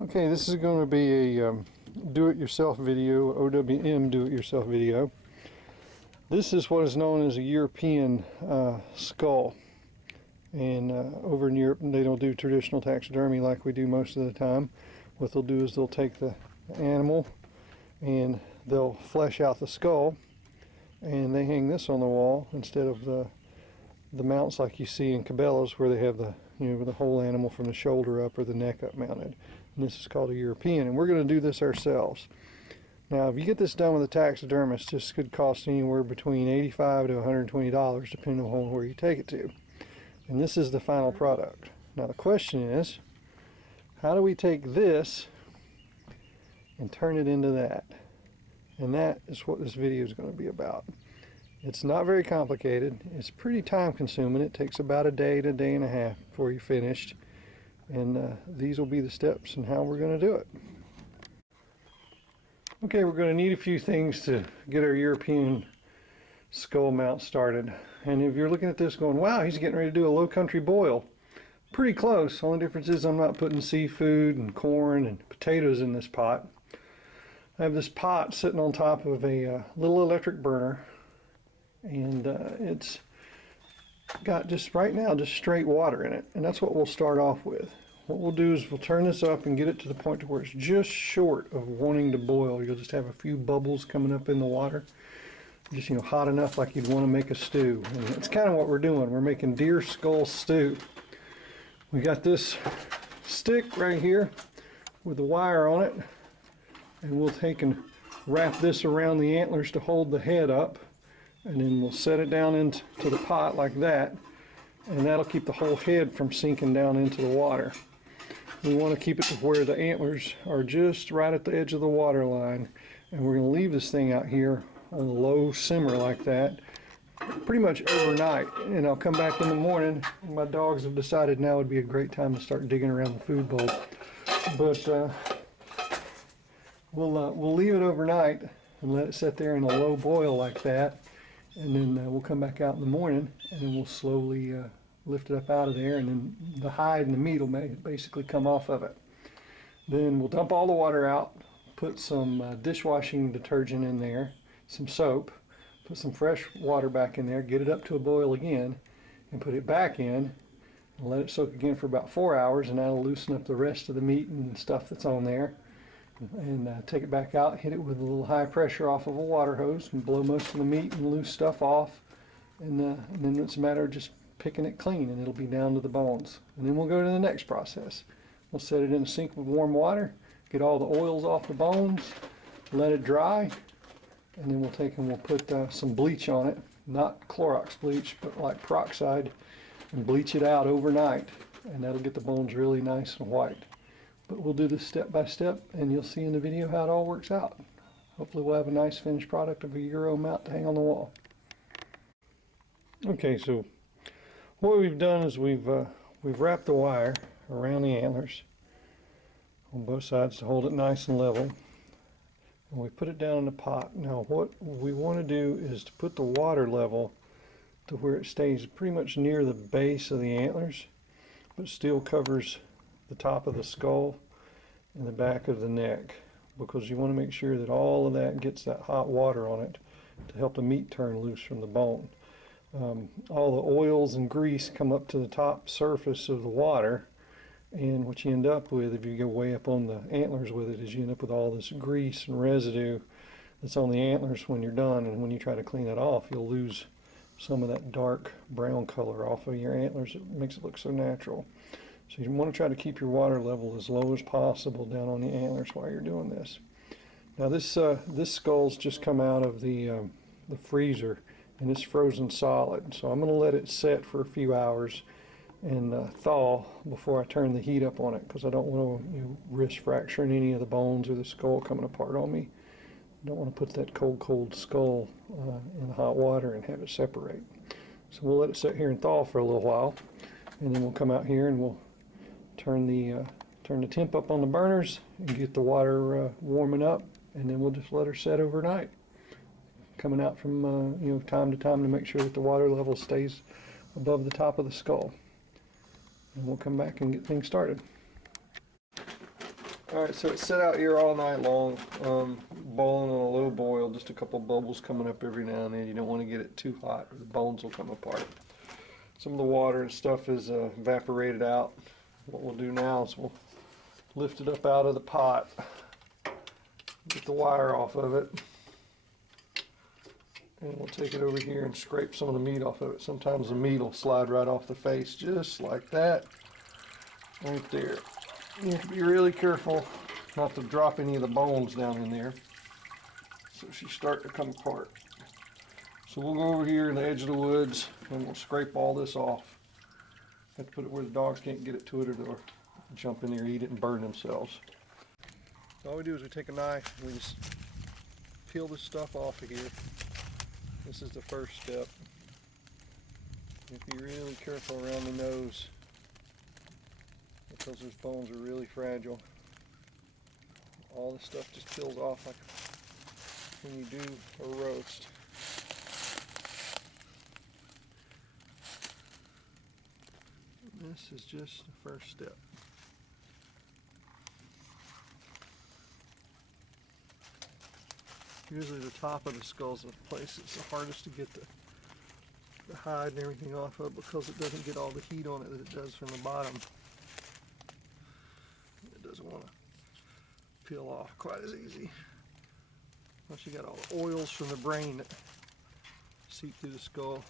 Okay, this is going to be a do-it-yourself video, OWM do-it-yourself video. This is what is known as a European skull. And over in Europe, they don't do traditional taxidermy like we do most of the time. What they'll do is they'll take the animal and they'll flesh out the skull, and they hang this on the wall instead of the mounts like you see in Cabela's, where they have the the whole animal from the shoulder up or the neck up mounted. And this is called a European, and we're going to do this ourselves. Now, if you get this done with a taxidermist, this could cost anywhere between $85 to $120, depending on where you take it to. And this is the final product. Now, the question is, how do we take this and turn it into that? And that is what this video is going to be about. It's not very complicated. It's pretty time consuming. It takes about a day to a day and a half before you're finished. And these will be the steps and how we're going to do it. Okay, we're going to need a few things to get our European skull mount started. And if you're looking at this going, wow, he's getting ready to do a low country boil. Pretty close. Only difference is I'm not putting seafood and corn and potatoes in this pot. I have this pot sitting on top of a little electric burner, and it's got just right now just straight water in it, and that's what we'll start off with. What we'll do is we'll turn this up and get it to the point to where it's just short of wanting to boil. You'll just have a few bubbles coming up in the water, just hot enough like you'd want to make a stew. And that's kind of what we're doing. We're making deer skull stew. We got this stick right here with the wire on it, and we'll take and wrap this around the antlers to hold the head up, and then we'll set it down into the pot like that, and that'll keep the whole head from sinking down into the water. We want to keep it to where the antlers are just right at the edge of the water line, and we're going to leave this thing out here on a low simmer like that pretty much overnight. And I'll come back in the morning, and my dogs have decided now would be a great time to start digging around the food bowl. But we'll leave it overnight and let it sit there in a low boil like that, and then we'll come back out in the morning, and then we'll slowly lift it up out of there, and then the hide and the meat will basically come off of it. Then we'll dump all the water out, put some dishwashing detergent in there, some soap, put some fresh water back in there, get it up to a boil again, and put it back in and let it soak again for about 4 hours, and that'll loosen up the rest of the meat and stuff that's on there. And take it back out, hit it with a little high pressure off of a water hose, and blow most of the meat and loose stuff off, and then it's a matter of just picking it clean, and it'll be down to the bones. And then we'll go to the next process. We'll set it in a sink with warm water, get all the oils off the bones, let it dry, and then we'll take and we'll put some bleach on it, not Clorox bleach, but like peroxide, and bleach it out overnight, and that'll get the bones really nice and white. But we'll do this step by step, and you'll see in the video how it all works out. Hopefully we'll have a nice finished product of a Euro mount to hang on the wall. Okay, so what we've done is we've wrapped the wire around the antlers on both sides to hold it nice and level, and we put it down in the pot. Now what we want to do is to put the water level to where it stays pretty much near the base of the antlers, but still covers the top of the skull and the back of the neck, because you want to make sure that all of that gets that hot water on it to help the meat turn loose from the bone. All the oils and grease come up to the top surface of the water, and what you end up with if you go way up on the antlers with it is you end up with all this grease and residue that's on the antlers when you're done, and when you try to clean it off, you'll lose some of that dark brown color off of your antlers. It makes it look so natural. So you want to try to keep your water level as low as possible down on the antlers while you're doing this. Now this skull's just come out of the freezer, and it's frozen solid. So I'm going to let it set for a few hours and thaw before I turn the heat up on it, because I don't want to risk fracturing any of the bones or the skull coming apart on me. I don't want to put that cold skull in hot water and have it separate. So we'll let it sit here and thaw for a little while, and then we'll come out here and we'll turn the temp up on the burners and get the water warming up, and then we'll just let her set overnight, coming out from time to time to make sure that the water level stays above the top of the skull. And we'll come back and get things started. Alright, so it's set out here all night long, boiling on a low boil, just a couple bubbles coming up every now and then. You don't want to get it too hot or the bones will come apart. Some of the water and stuff is evaporated out. What we'll do now is we'll lift it up out of the pot, get the wire off of it, and we'll take it over here and scrape some of the meat off of it. Sometimes the meat will slide right off the face, just like that, right there. You have to be really careful not to drop any of the bones down in there, so she's starting to come apart. So we'll go over here in the edge of the woods and we'll scrape all this off. Have to put it where the dogs can't get it to it or they'll jump in there, eat it, and burn themselves. All we do is we take a knife and we just peel this stuff off of here. This is the first step. You have to be really careful around the nose because those bones are really fragile. All this stuff just peels off like when you do a roast. This is just the first step. Usually the top of the skull is the place it's the hardest to get the hide and everything off of because it doesn't get all the heat on it that it does from the bottom. It doesn't want to peel off quite as easy. Plus you got all the oils from the brain that seep through the skull.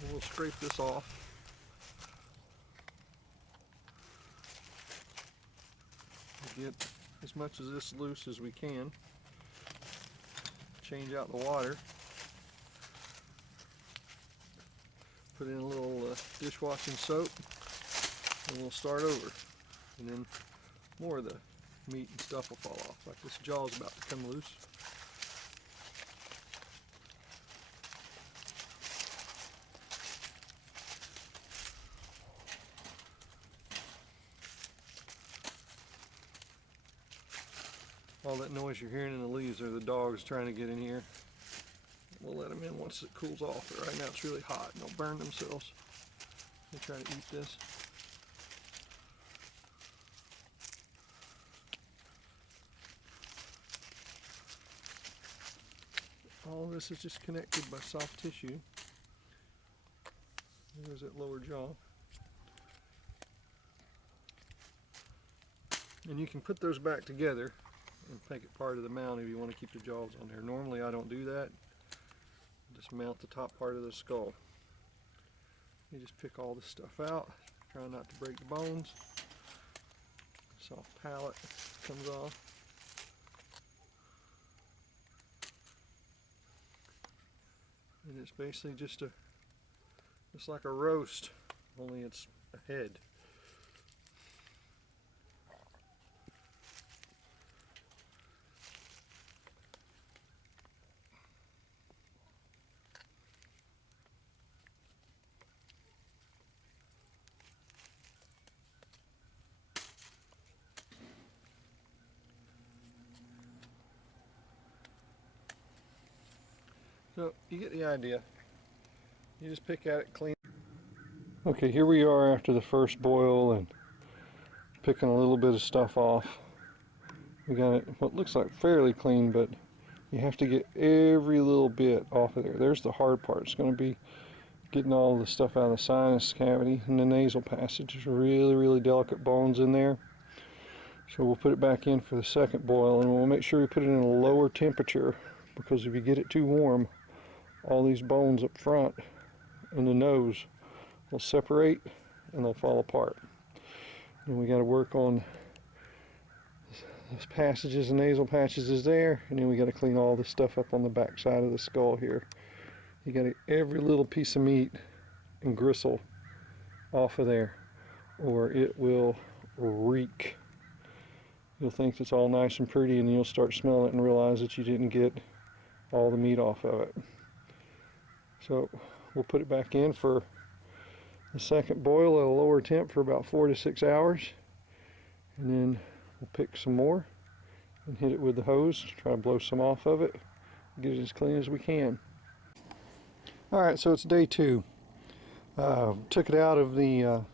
And we'll scrape this off. Get as much of this loose as we can. Change out the water. Put in a little dishwashing soap and we'll start over. And then more of the meat and stuff will fall off. Like this jaw's about to come loose. All that noise you're hearing in the leaves are the dogs trying to get in here. We'll let them in once it cools off, but right now it's really hot and they'll burn themselves. They try to eat this. All this is just connected by soft tissue. There's that lower jaw. And you can put those back together and make it part of the mount if you want to keep the jaws on there. Normally I don't do that. Just mount the top part of the skull. You just pick all this stuff out. Try not to break the bones. Soft palate comes off. And it's basically just like a roast, only it's a head. So you get the idea. You just pick at it clean. Okay, here we are after the first boil and picking a little bit of stuff off. We got it what looks like fairly clean, but you have to get every little bit off of there. There's the hard part. It's going to be getting all the stuff out of the sinus cavity and the nasal passage. There's really, really delicate bones in there. So we'll put it back in for the second boil, and we'll make sure we put it in a lower temperature, because if you get it too warm, all these bones up front in the nose will separate and they'll fall apart. And we got to work on those passages and nasal passages there, and then we got to clean all this stuff up on the back side of the skull here. You got to get every little piece of meat and gristle off of there, or it will reek. You'll think it's all nice and pretty, and you'll start smelling it and realize that you didn't get all the meat off of it. So we'll put it back in for the second boil at a lower temp for about 4 to 6 hours, and then we'll pick some more and hit it with the hose, try to blow some off of it, get it as clean as we can. Alright, so it's day 2. Took it out of the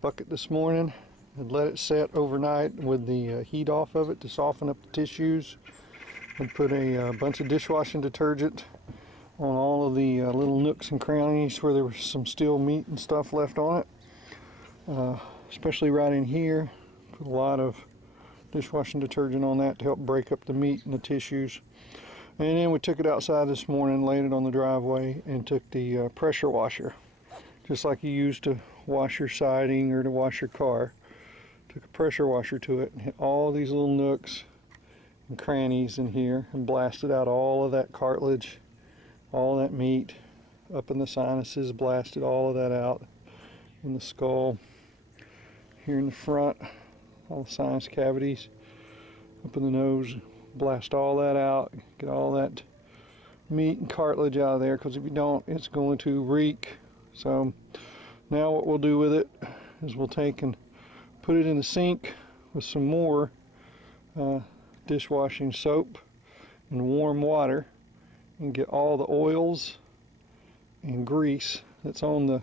bucket this morning and let it set overnight with the heat off of it to soften up the tissues, and put a bunch of dishwashing detergent on all of the little nooks and crannies where there was some steel meat and stuff left on it, especially right in here. Put a lot of dishwashing detergent on that to help break up the meat and the tissues. And then we took it outside this morning, laid it on the driveway, and took the pressure washer, just like you use to wash your siding or to wash your car. Took a pressure washer to it and hit all these little nooks and crannies in here and blasted out all of that cartilage, all that meat up in the sinuses, blasted all of that out in the skull. Here in the front, all the sinus cavities, up in the nose, blast all that out, get all that meat and cartilage out of there, because if you don't, it's going to reek. So now what we'll do with it is we'll take and put it in the sink with some more dishwashing soap and warm water, and get all the oils and grease that's on the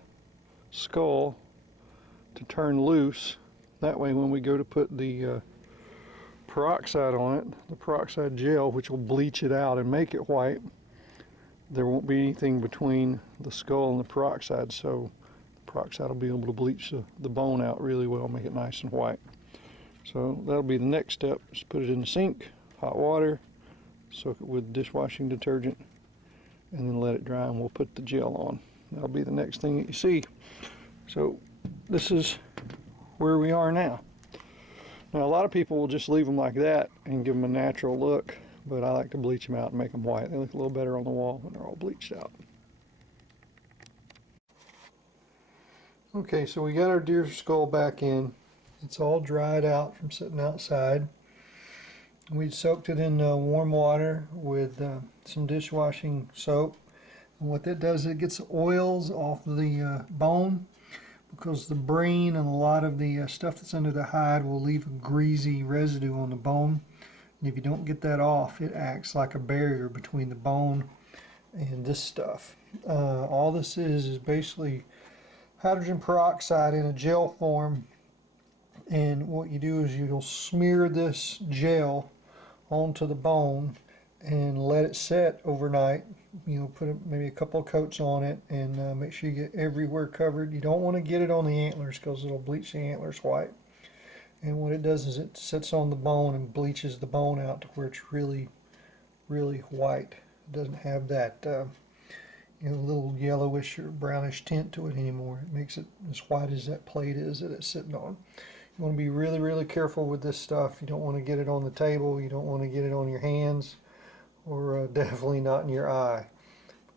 skull to turn loose. That way when we go to put the peroxide on it, the peroxide gel, which will bleach it out and make it white, there won't be anything between the skull and the peroxide, so the peroxide will be able to bleach the bone out really well, make it nice and white. So that'll be the next step. Just put it in the sink, hot water, soak it with dishwashing detergent, and then let it dry, and we'll put the gel on. That'll be the next thing that you see. So this is where we are now. Now a lot of people will just leave them like that and give them a natural look, but I like to bleach them out and make them white. They look a little better on the wall when they're all bleached out. Okay, so we got our deer skull back in. It's all dried out from sitting outside. We soaked it in warm water with some dishwashing soap. And what that does, it gets the oils off the bone, because the brain and a lot of the stuff that's under the hide will leave a greasy residue on the bone. And if you don't get that off, it acts like a barrier between the bone and this stuff. All this is basically hydrogen peroxide in a gel form, and what you do is you'll smear this gel onto the bone and let it set overnight. You know, put maybe a couple of coats on it, and make sure you get everywhere covered. You don't want to get it on the antlers, because it'll bleach the antlers white. And what it does is it sets on the bone and bleaches the bone out to where it's really, really white. It doesn't have that you know, little yellowish or brownish tint to it anymore. It makes it as white as that plate is that it's sitting on. You want to be really, really careful with this stuff. You don't want to get it on the table. You don't want to get it on your hands, or definitely not in your eye,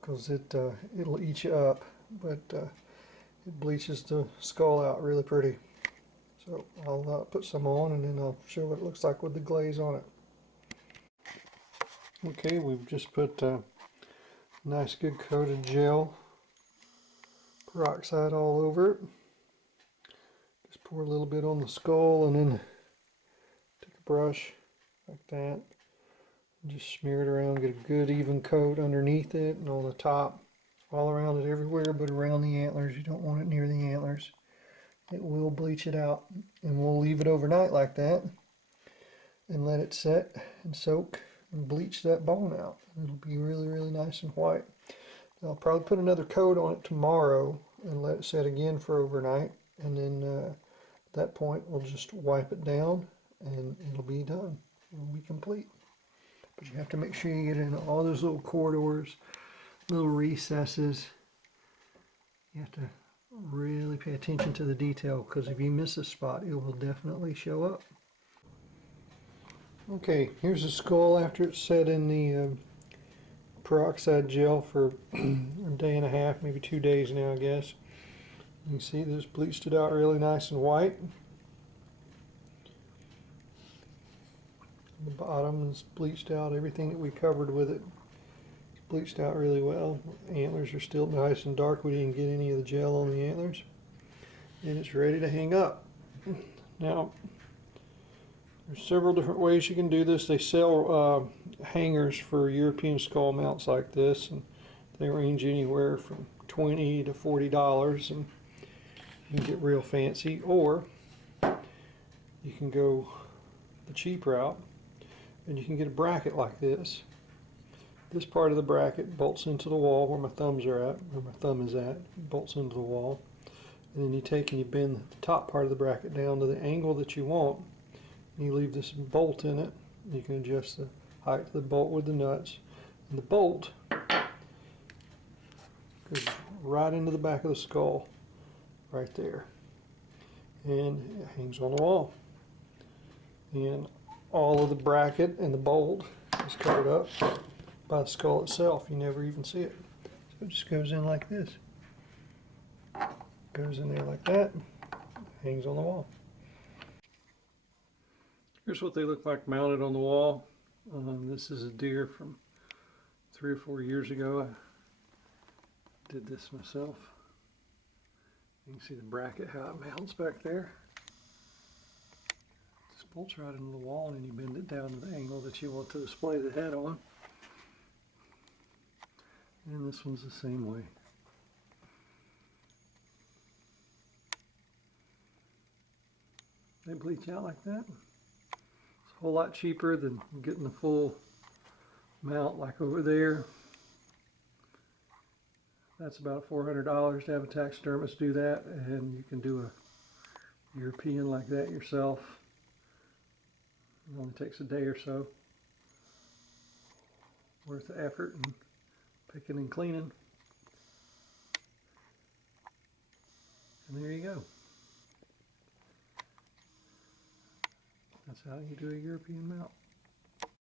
because it'll eat you up. But it bleaches the skull out really pretty. So I'll put some on, and then I'll show what it looks like with the glaze on it. Okay, we've just put nice good coat of gel peroxide all over it. Just pour a little bit on the skull, and then take a brush like that and just smear it around, get a good even coat underneath it and on the top, all around it, everywhere but around the antlers. You don't want it near the antlers. It will bleach it out, and we'll leave it overnight like that and let it set and soak and bleach that bone out. It'll be really, really nice and white. I'll probably put another coat on it tomorrow and let it set again for overnight, and then at that point we'll just wipe it down and it'll be done. It'll be complete. But you have to make sure you get in all those little corridors, little recesses. You have to really pay attention to the detail, because if you miss a spot, it will definitely show up. Okay, here's the skull after it's set in the peroxide gel for a day and a half, maybe 2 days now, I guess. You can see this bleached it out really nice and white. The bottom is bleached out. Everything that we covered with it is bleached out really well. The antlers are still nice and dark. We didn't get any of the gel on the antlers. And it's ready to hang up. Now, there's several different ways you can do this. They sell hangers for European skull mounts like this, and They range anywhere from $20 to $40, and you can get real fancy, or you can go the cheap route and you can get a bracket like this. This part of the bracket bolts into the wall where my thumbs are at, where my thumb is at, bolts into the wall. And then you take and you bend the top part of the bracket down to the angle that you want. And you leave this bolt in it. You can adjust the height of the bolt with the nuts. And the bolt goes right into the back of the skull, right there. And it hangs on the wall. And all of the bracket and the bolt is covered up by the skull itself. You never even see it. So it just goes in like this. Goes in there like that, hangs on the wall. Here's what they look like mounted on the wall. This is a deer from 3 or 4 years ago. I did this myself. You can see the bracket, how it mounts back there. Just bolts right into the wall, and then you bend it down to the angle that you want to display the head on. And this one's the same way. They bleach out like that. It's a whole lot cheaper than getting the full mount like over there. That's about $400 to have a taxidermist do that, and you can do a European like that yourself. It only takes a day or so. Worth the effort and picking and cleaning. And there you go. That's how you do a European mount.